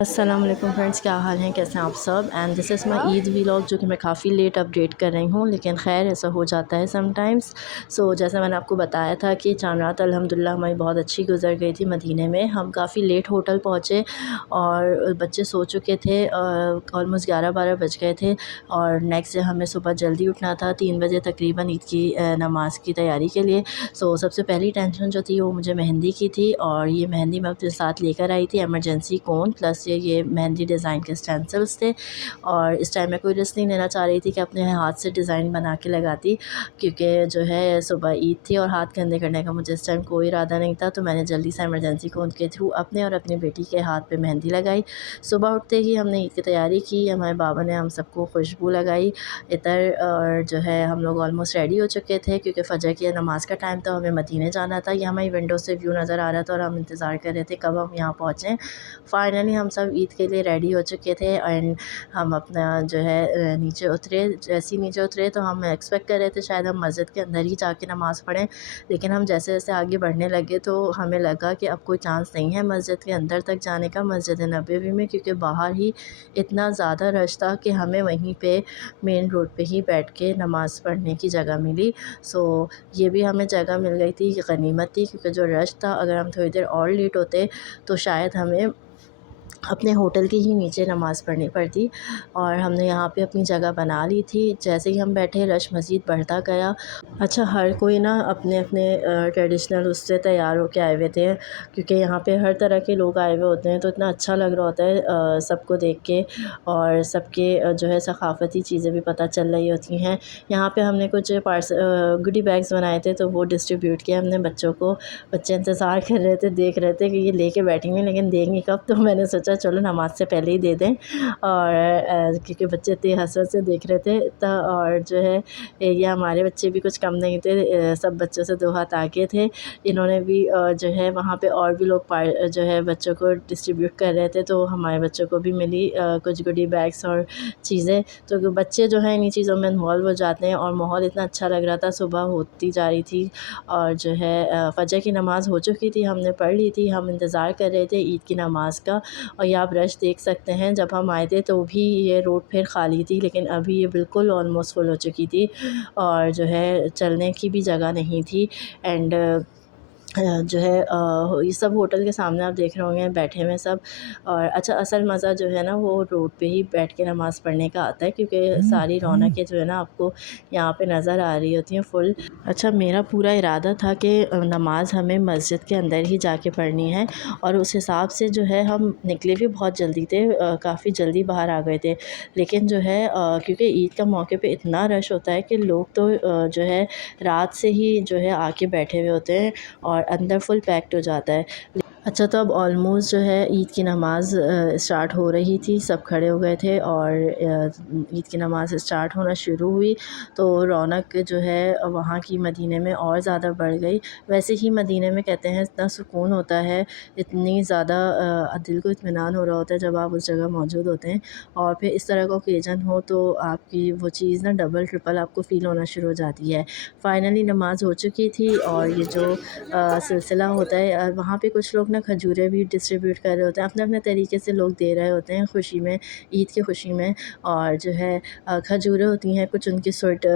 अस्सलाम वालेकुम फ्रेंड्स, क्या हाल हैं, कैसे हैं आप सब। And this is my Eid vlog जो कि मैं काफ़ी लेट अपडेट कर रही हूँ, लेकिन खैर ऐसा हो जाता है समटाइम्स। सो जैसा मैंने आपको बताया था कि चांद रात अल्हम्दुलिल्लाह हमारी बहुत अच्छी गुजर गई थी मदीने में। हम काफ़ी लेट होटल पहुँचे और बच्चे सो चुके थे, ऑलमोस्ट 11-12 बज गए थे। और नेक्स्ट डे हमें सुबह जल्दी उठना था 3 बजे तकरीबन ईद की नमाज़ की तैयारी के लिए। सो सबसे पहली टेंशन जो थी वो मुझे मेहंदी की थी, और ये मेहंदी मैं अपने साथ लेकर आई थी, एमरजेंसी कोन प्लस ये मेहंदी डिज़ाइन के स्टेंसिल्स थे। और इस टाइम मैं कोई रिस्क नहीं लेना चाह रही थी कि अपने हाथ से डिज़ाइन बना के लगाती, क्योंकि जो है सुबह ईद थी और हाथ गंदे करने का मुझे इस टाइम कोई इरादा नहीं था। तो मैंने जल्दी से इमरजेंसी कोन के थ्रू अपने और अपनी बेटी के हाथ पे मेहंदी लगाई। सुबह उठते ही हमने ईद की तैयारी की, हमारे बाबा ने हम सबको खुशबू लगाई इधर, और जो है हम लोग ऑलमोस्ट रेडी हो चुके थे क्योंकि फ़जर की नमाज़ का टाइम था, हमें मदीने जाना था। ये हमारी विंडो से व्यू नज़र आ रहा था और हम इंतज़ार कर रहे थे कब हम यहाँ पहुँचें। फ़ाइनली हम सब ईद के लिए रेडी हो चुके थे एंड हम अपना जो है नीचे उतरे। जैसे ही नीचे उतरे तो हम एक्सपेक्ट कर रहे थे शायद हम मस्जिद के अंदर ही जाके नमाज़ पढ़ें, लेकिन हम जैसे-जैसे आगे बढ़ने लगे तो हमें लगा कि अब कोई चांस नहीं है मस्जिद के अंदर तक जाने का, मस्जिद नबवी में, क्योंकि बाहर ही इतना ज़्यादा रश था कि हमें वहीं पे मेन रोड पे ही बैठ के नमाज़ पढ़ने की जगह मिली। सो ये भी हमें जगह मिल गई थी, गनीमत थी, क्योंकि जो रश था अगर हम थोड़ी देर और लेट होते तो शायद हमें अपने होटल के ही नीचे नमाज़ पढ़नी पड़ती। और हमने यहाँ पे अपनी जगह बना ली थी। जैसे ही हम बैठे रश मज़ीद बढ़ता गया। अच्छा, हर कोई ना अपने-अपने ट्रेडिशनल उससे तैयार होके आए हुए थे, क्योंकि यहाँ पे हर तरह के लोग आए हुए होते हैं, तो इतना अच्छा लग रहा होता है सबको देख के, और सबके जो है सक़ाफ़ती चीज़ें भी पता चल रही होती हैं। यहाँ पे हमने कुछ गुडी बैग्स बनाए थे, तो वो डिस्ट्रीब्यूट किए हमने बच्चों को। बच्चे इंतज़ार कर रहे थे, देख रहे थे कि ये लेके बैठेंगे, लेकिन देंगी कब, तो मैंने सोचा चलो नमाज़ से पहले ही दे दें। और क्योंकि बच्चे इतनी हसरत से देख रहे थे, तो और जो है ये हमारे बच्चे भी कुछ कम नहीं थे, सब बच्चों से 2 हाथ आगे थे। इन्होंने भी जो है वहाँ पे और भी लोग जो है बच्चों को डिस्ट्रीब्यूट कर रहे थे, तो हमारे बच्चों को भी मिली कुछ गुडी बैग्स और चीज़ें। तो बच्चे जो हैं इन्हीं चीज़ों में इन्वॉल्व हो जाते हैं, और माहौल इतना अच्छा लग रहा था। सुबह होती जा रही थी और जो है फ़जर की नमाज़ हो चुकी थी, हमने पढ़ ली थी, हम इंतज़ार कर रहे थे ईद की नमाज़ का। और ये आप रश देख सकते हैं, जब हम आए थे तो भी ये रोड फिर खाली थी, लेकिन अभी ये बिल्कुल ऑलमोस्ट फुल हो चुकी थी, और जो है चलने की भी जगह नहीं थी। एंड जो है ये सब होटल के सामने आप देख रहे होंगे बैठे हुए हैं सब। और अच्छा, असल मज़ा जो है ना वो रोड पे ही बैठ के नमाज़ पढ़ने का आता है, क्योंकि सारी रौनकें जो है ना आपको यहाँ पे नज़र आ रही होती हैं फुल। अच्छा, मेरा पूरा इरादा था कि नमाज़ हमें मस्जिद के अंदर ही जाके पढ़नी है, और उस हिसाब से जो है हम निकले भी बहुत जल्दी थे, काफ़ी जल्दी बाहर आ गए थे। लेकिन जो है क्योंकि ईद का मौके पे इतना रश होता है कि लोग तो जो है रात से ही जो है आके बैठे हुए होते हैं, और अंदर फुल पैक्ड हो जाता है। अच्छा, तो अब ऑलमोस्ट जो है ईद की नमाज़ स्टार्ट हो रही थी, सब खड़े हो गए थे, और ईद की नमाज़ स्टार्ट होना शुरू हुई तो रौनक जो है वहाँ की मदीने में और ज़्यादा बढ़ गई। वैसे ही मदीने में कहते हैं इतना सुकून होता है, इतनी ज़्यादा दिल को इत्मीनान हो रहा होता है जब आप उस जगह मौजूद होते हैं, और फिर इस तरह का ओकेज़न हो तो आपकी वो चीज़ ना डबल ट्रिपल आपको फ़ील होना शुरू हो जाती है। फ़ाइनली नमाज़ हो चुकी थी, और ये जो सिलसिला होता है, वहाँ पे कुछ लोग ना खजूरें भी डिस्ट्रीब्यूट कर रहे होते हैं, अपने-अपने तरीके से लोग दे रहे होते हैं खुशी में, ईद की खुशी में। और जो है खजूरें होती हैं, कुछ उनकी स्वीट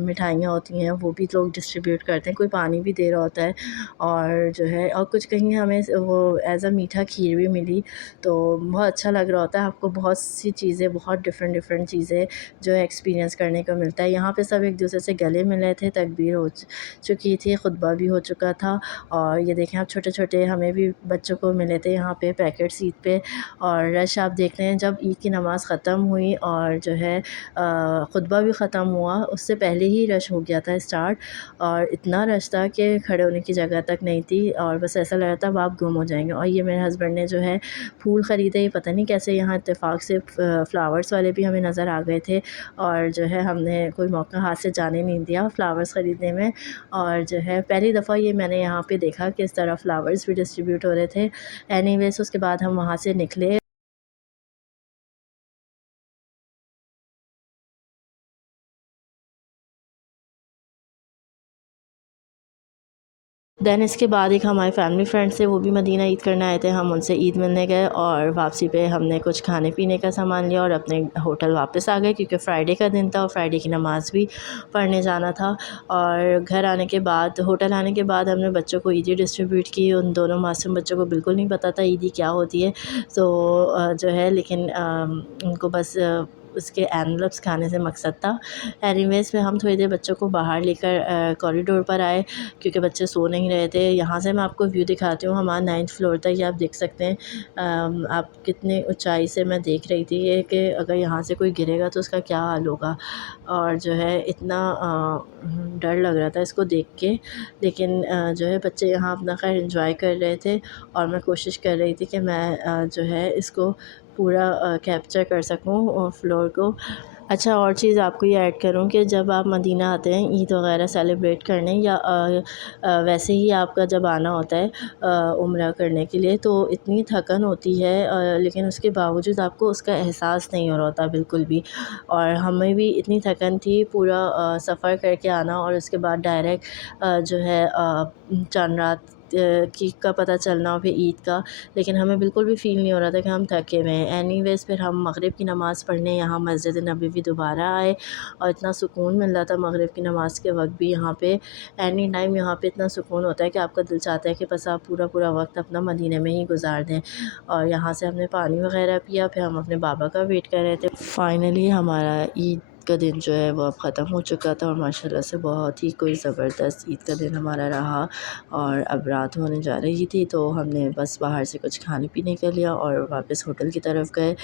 मिठाइयाँ होती हैं, वो भी लोग डिस्ट्रीब्यूट करते हैं, कोई पानी भी दे रहा होता है। और जो है और कुछ कहीं हमें वो एज़ अ मीठा खीर भी मिली, तो बहुत अच्छा लग रहा होता है। आपको बहुत सी चीज़ें, बहुत डिफ़रेंट चीज़ें जो है एक्सपीरियंस करने को मिलता है। यहाँ पे सब एक-दूसरे से गले मिले थे, तकबीर हो चुकी थी, खुतबा भी हो चुका था। और ये देखें आप, छोटे-छोटे हमें भी बच्चों को मिले थे यहाँ पे पैकेट्स ईद पे। और रश आप देख रहे हैं, जब ईद की नमाज़ ख़त्म हुई और जो है खुतबा भी ख़त्म हुआ, उससे पहले ही रश हो गया था स्टार्ट। और इतना रश था कि खड़े होने की जगह तक नहीं थी, और बस ऐसा लग रहा था अब आप गुम हो जाएँगे। और ये मेरे हस्बैंड ने जो है फूल ख़रीदे, पता नहीं कैसे यहाँ इत्तेफ़ाक से फ्लावर्स वाले भी हमें नज़र आ गए थे, और जो है हमने कोई मौका हाथ से जाने नहीं दिया फ्लावर्स ख़रीदने में। और जो है पहली दफ़ा ये मैंने यहाँ पे देखा कि इस तरह फ्लावर्स भी डिस्ट्रीब्यूट हो रहे थे। एनीवेज़ उसके बाद हम वहाँ से निकले। देन इसके बाद एक हमारे फैमिली फ्रेंड्स थे, वो भी मदीना ईद करने आए थे। हम उनसे ईद मिलने गए और वापसी पे हमने कुछ खाने पीने का सामान लिया और अपने होटल वापस आ गए, क्योंकि फ़्राइडे का दिन था और फ्राइडे की नमाज़ भी पढ़ने जाना था। और घर आने के बाद, होटल आने के बाद, हमने बच्चों को ईदी डिस्ट्रीब्यूट की। उन दोनों मासूम बच्चों को बिल्कुल नहीं पता था ईदी क्या होती है। तो जो है, लेकिन उनको बस उसके एनवलप्स खाने से मकसद था। एनीवेज़ फिर हम थोड़ी देर बच्चों को बाहर लेकर कॉरिडोर पर आए, क्योंकि बच्चे सो नहीं रहे थे। यहाँ से मैं आपको व्यू दिखाती हूँ हमारा 9th फ्लोर तक, ये आप देख सकते हैं। आप कितनी ऊंचाई से मैं देख रही थी ये, कि अगर यहाँ से कोई गिरेगा तो उसका क्या हाल होगा। और जो है, इतना डर लग रहा था इसको देख के। लेकिन जो है, बच्चे यहाँ अपना खैर एंजॉय कर रहे थे और मैं कोशिश कर रही थी कि मैं जो है इसको पूरा कैप्चर कर सकूँ फ्लोर को। अच्छा, और चीज़ आपको ये ऐड करूँ कि जब आप मदीना आते हैं ईद वगैरह सेलिब्रेट करने, या वैसे ही आपका जब आना होता है उम्रा करने के लिए, तो इतनी थकन होती है, लेकिन उसके बावजूद आपको उसका एहसास नहीं हो रहा होता बिल्कुल भी। और हमें भी इतनी थकन थी, पूरा सफ़र करके आना और उसके बाद डायरेक्ट जो है चांद रात की का पता चलना और फिर ईद का। लेकिन हमें बिल्कुल भी फ़ील नहीं हो रहा था कि हम थके हुए हैं। एनीवेज़ फिर हम मगरिब की नमाज़ पढ़ने यहाँ मस्जिद नबवी दोबारा आए और इतना सुकून मिल रहा था मगरिब की नमाज़ के वक्त भी। यहाँ पे एनी टाइम यहाँ पे इतना सुकून होता है कि आपका दिल चाहता है कि बस आप पूरा पूरा वक्त अपना मदीने में ही गुजार दें। और यहाँ से हमने पानी वगैरह पिया, फिर हम अपने बाबा का वेट कर रहे थे। फाइनली हमारा ईद का दिन जो है वो अब ख़त्म हो चुका था और माशाल्लाह से बहुत ही कोई ज़बरदस्त ईद का दिन हमारा रहा। और अब रात होने जा रही थी, तो हमने बस बाहर से कुछ खाने पीने का लिया और वापस होटल की तरफ गए।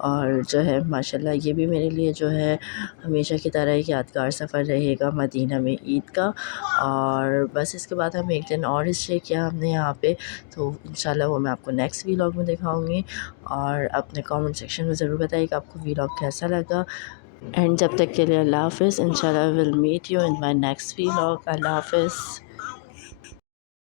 और जो है माशाल्लाह, ये भी मेरे लिए जो है हमेशा की तरह एक यादगार सफ़र रहेगा मदीना में ईद का। और बस इसके बाद हम एक दिन और स्टे किया हमने यहाँ पे, तो इंशाल्लाह वो मैं आपको नेक्स्ट व्लॉग में दिखाऊंगी। और अपने कमेंट सेक्शन में ज़रूर बताइए कि आपको व्लॉग कैसा लगा। एंड जब तक के लिए अल्लाह हाफ़िज़। इंशाल्लाह will meet you in my next vlog. अल्लाह हाफ़िज़।